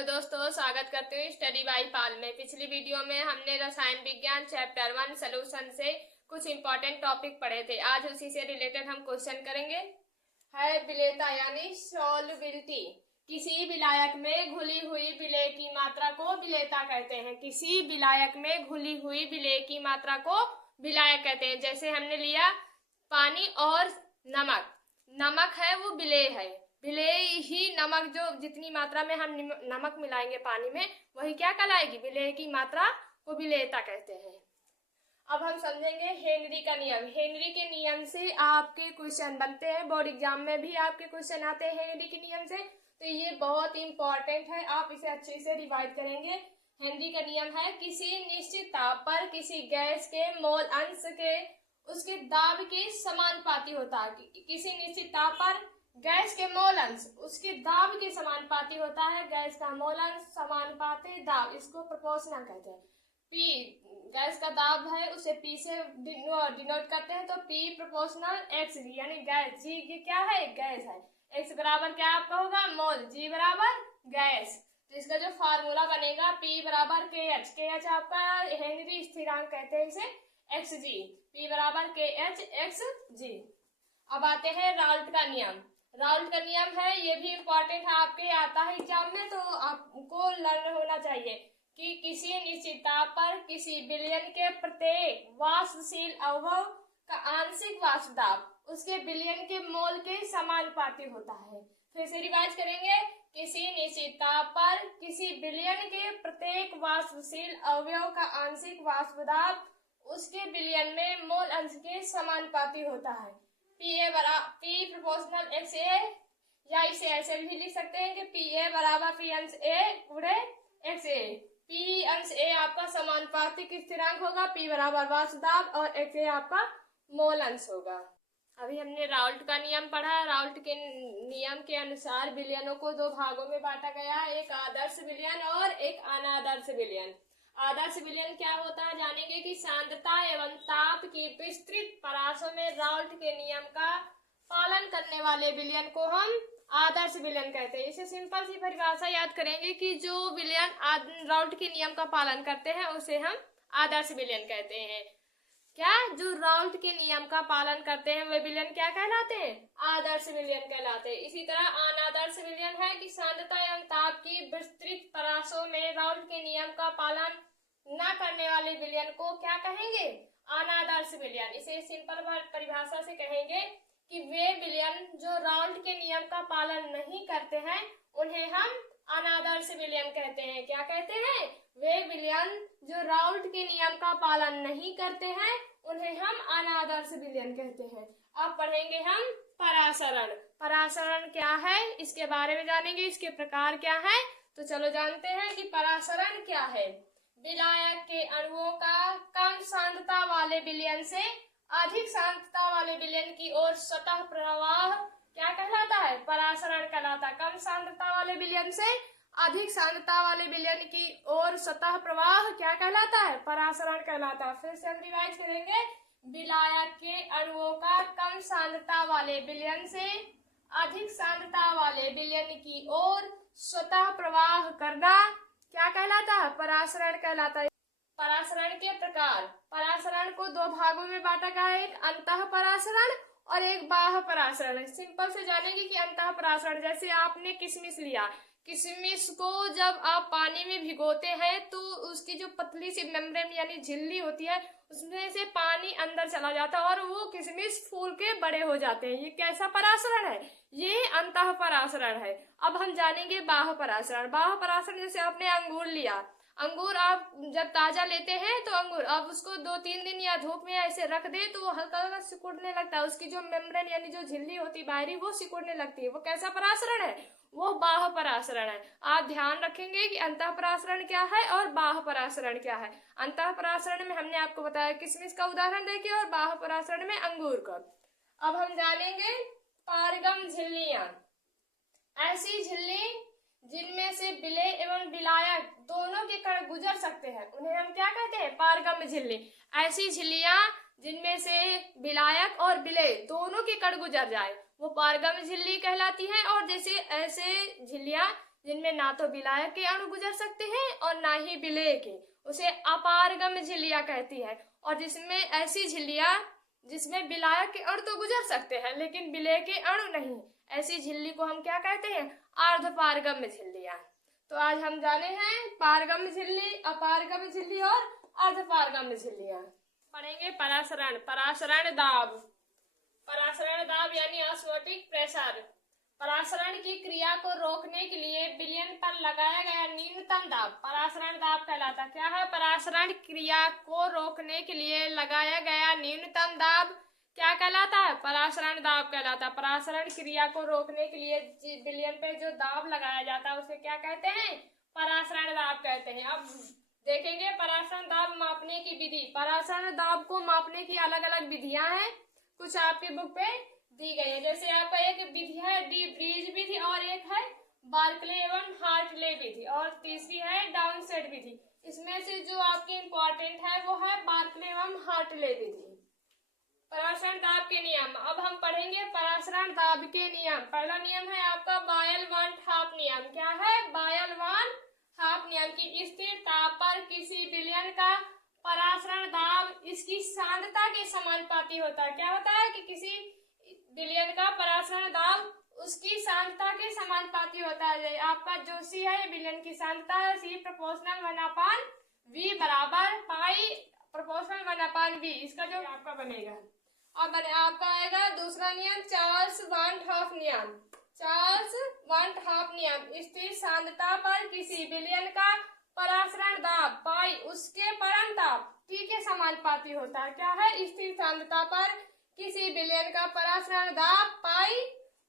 Hello दोस्तों, स्वागत करते हुए स्टडी बाई पाल में। पिछली वीडियो में हमने रसायन विज्ञान चैप्टर 1 सोल्यूशन से कुछ इंपॉर्टेंट टॉपिक पढ़े थे। आज उसी से रिलेटेड हम क्वेश्चन करेंगे। है विलेयता यानी सॉल्युबिलिटी। किसी विलायक में घुली हुई विलेय की मात्रा को विलेयता कहते हैं। किसी विलायक में घुली हुई विलेय की मात्रा को विलायक कहते हैं। जैसे हमने लिया पानी और नमक। नमक है वो विलेय है। विलेय ही नमक, जो जितनी मात्रा में हम नमक मिलाएंगे पानी में वही क्या कहलाएगी, विलेय की मात्रा को विलेयता कहते हैं। अब हम समझेंगे हेनरी का नियम। हेनरी के नियम से आपके क्वेश्चन बनते हैं, बोर्ड एग्जाम में भी आपके क्वेश्चन आते हैं हेनरी के नियम से, तो ये बहुत इंपॉर्टेंट है। आप इसे अच्छे से रिवाइज करेंगे। हेनरी का नियम है किसी निश्चित ताप पर किसी गैस के मोल अंश के उसके दाब के समानुपाती होता है। किसी निश्चित ताप पर गैस के मोल अंश उसके दाब के समानुपाती होता है। गैस का मोल अंश समानुपाती दाब, इसको प्रोपोर्शनल कहते हैं। पी गैस का दाब है, उसे पी से डिनोट करते हैं, तो पी प्रोपोर्शनल एक्स जी, यानी गैस जी ये क्या है, गैस है। एक्स बराबर क्या आपका होगा, मोल, जी बराबर गैस। तो इसका जो फार्मूला बनेगा पी बराबर के एच आपका हेनरी स्थिरांक कहते हैं इसे, एक्स जी, पी बराबर के एच एक्स जी। अब आते हैं राल्ट का नियम। राल्ट का नियम है, ये भी इम्पोर्टेंट है, आपके आता है एग्जाम में, तो आपको लर्न होना चाहिए कि किसी निश्चित ताप पर किसी विलयन के प्रत्येक वाष्पशील अवयव का आंशिक वाष्प दाब उसके विलयन के मोल के समानुपाती होता है। फिर से रिवाइज करेंगे, किसी निश्चित ताप पर किसी विलयन के प्रत्येक वाष्पशील अवयव का आंशिक वाष्प दाब उसके विलयन में मोल अंश के समानुपाती होता है। पी प्रोपोर्शनल एक्स ए, या इसे ऐसे भी लिख सकते हैं कि पी ए बराबर पी अंश ए गुणे एक्स ए। पी अंश ए आपका समानुपातिक स्थिरांक होगा, पी बराबर वाष्प दाब और एक्स ए आपका मोल अंश होगा। अभी हमने राउल्ट का नियम पढ़ा। राउल्ट के नियम के अनुसार विलयनों को दो भागों में बांटा गया है, एक आदर्श विलयन और एक अनादर्श विलयन। आदर्श विलयन क्या होता है जानेंगे कि सांद्रता एवं ताप की विस्तृत परासों में राउल्ट के नियम का पालन करने वाले विलयन को हम आदर्श विलयन कहते हैं। इसे सिंपल सी परिभाषा याद करेंगे कि जो विलयन राउल्ट के नियम का पालन करते हैं उसे हम आदर्श विलयन कहते हैं। क्या, जो राउल्ट के नियम का पालन करते हैं वे विलयन क्या कहलाते हैं, आदर्श विलयन कहलाते हैं। इसी तरह अनादर्श विलयन है कि सांद्रता एवं ताप की विस्तृत परासों में राउल्ट के नियम का पालन न करने वाले विलयन को क्या कहेंगे, अनादर्श विलयन। इसे सिंपल परिभाषा से कहेंगे कि वे विलयन जो राउल्ट के नियम का पालन नहीं करते हैं उन्हें हम अनादर्श विलयन कहते हैं। क्या कहते हैं, वे विलयन जो राउल्ट के नियम का पालन नहीं करते हैं उन्हें हम अनादर्श विलयन कहते हैं। अब पढ़ेंगे हम परासरण। परासरण क्या है इसके बारे में जानेंगे, इसके प्रकार क्या है। तो चलो जानते हैं कि परासरण क्या है। विलायक के अणुओं का कम सांद्रता वाले विलयन से अधिक सांद्रता वाले विलयन की ओर सतह प्रवाह क्या कहलाता है, परासरण कहलाता है। कम सांद्रता वाले विलयन से अधिक सांद्रता वाले विलयन की ओर सतह प्रवाह क्या कहलाता है, परासरण कहलाता है। फिर से हम रिवाइज करेंगे, विलायक के अणुओं का कम सांद्रता वाले विलयन से अधिक सांद्रता वाले विलयन की ओर स्वतः प्रवाह करना क्या कहलाता है, परासरण कहलाता है। परासरण के प्रकार। परासरण को दो भागों में बांटा गया है, एक अंतः परासरण और एक बाह्य परासरण। सिंपल से जानेंगे कि अंतः परासरण, जैसे आपने किशमिश लिया, किशमिश को जब आप पानी में भिगोते हैं तो उसकी जो पतली सी मेम्ब्रेन यानी झिल्ली होती है उसमें से पानी अंदर चला जाता है और वो किशमिश फूल के बड़े हो जाते हैं। ये कैसा परासरण है, ये अंतः परासरण है। अब हम जानेंगे बाह्य परासरण। बाह्य परासरण, जैसे आपने अंगूर लिया, अंगूर आप जब ताजा लेते हैं तो अंगूर आप उसको 2-3 दिन या धूप में ऐसे रख दे तो वो हल्का हल्का सिकुड़ने लगता है, उसकी जो मेम्ब्रेन यानी जो झिल्ली होती है बाहरी वो सिकुड़ने लगती है। वो कैसा परासरण है, वो बाह्य परासरण है। आप ध्यान रखेंगे कि अंतः परासरण क्या है और बाह्य परासरण क्या है। अंतः परासरण में हमने आपको बताया किशमिश का उदाहरण देखिए और बाह्य परासरण में अंगूर का। अब हम जानेंगे पारगम झिल्लियां। ऐसी झिल्ली जिनमें से विलेय एवं विलायक दोनों के कण गुजर सकते हैं उन्हें हम क्या कहते हैं, पारगम्य झिल्ली। ऐसी झिल्लियां जिनमें से विलायक और विलेय दोनों के कण गुजर जाए वो पारगम्य झिल्ली कहलाती है। और जैसे ऐसे झिल्लियां जिनमें ना तो विलायक के अणु गुजर सकते हैं और ना ही विलेय के, उसे अपारगम्य झिल्लियां कहती है। और जिसमें ऐसी झिल्लियां जिसमें विलायक के अणु तो गुजर सकते हैं लेकिन विलेय के अणु नहीं, ऐसी झिल्ली को हम क्या कहते हैं? अर्धपारगम्य झिल्लियां। तो आज हम जाने हैं पारगम्य झिल्ली, अपारगम्य झिल्ली और अर्धपारगम्य झिल्लियां। पढ़ेंगे परासरण। परासरण दाब। परासरण दाब यानी ऑस्मोटिक प्रेशर। परासरण की क्रिया को रोकने के लिए विलयन पर लगाया गया न्यूनतम दाब परासरण दाब कहलाता है। क्या है? परासरण क्रिया को रोकने के लिए लगाया गया न्यूनतम दाब क्या कहलाता है? परासरण दाब कहलाता है। परासरण क्रिया को रोकने के लिए विलयन पे जो दाब लगाया जाता है उसे क्या कहते हैं? परासरण दाब कहते हैं। अब देखेंगे परासरण दाब मापने की विधि। परासरण दाब को मापने की अलग अलग विधियां हैं, कुछ आपकी बुक पे दी गई है। जैसे आपका एक विधि है डी ब्रीज विधि और एक है बार्कले एवं हार्टले विधि और तीसरी है डाउनसेट विधि। इसमें से जो आपकी इंपॉर्टेंट है वो है बार्कले एवं हार्टले विधि। परासरण दाब के नियम। अब हम पढ़ेंगे परासरण दाब के नियम। पहला नियम है आपका बायल वन हाफ नियम। क्या है? बायल वन हाफ नियम की स्थिर ताप पर किसी विलयन का परासरण दाब इसकी सांद्रता के समानुपाती होता है। क्या होता है कि किसी विलयन का परासरण दाब उसकी सांद्रता के समानुपाती होता है। आपका जो सी है विलयन की सांद्रता है, सी प्रोपोर्शनल 1/v बराबर पाई प्रोपोर्शनल 1/v। इसका जो आपका बनेगा अब आपका आएगा दूसरा नियम चार्ल्स वन हाफ नियम। चार्ल्स वन हाफ नियम स्थिर सांद्रता पर किसी विलयन का परासरण दाब पाई उसके परम ताप टी के समानुपाती होता है। क्या है? स्थिर सांद्रता पर किसी विलयन का परासरण दाब पाई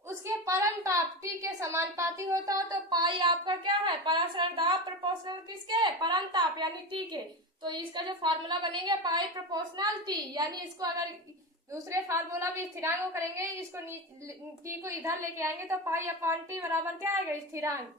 उसके परम ताप टी के समानुपाती होता है। तो पाई आपका क्या है? परासरण दाब प्रोपोर्शनल किसके? परम ताप यानी टी के। तो इसका जो फार्मूला बनेगा पाई प्रोपोर्शनल टी, यानी इसको अगर दूसरे फार्मूला भी स्थिरांक करेंगे, इसको टी को इधर लेके आएंगे तो पाई अपॉन टी बराबर क्या आएगा? स्थिरांक।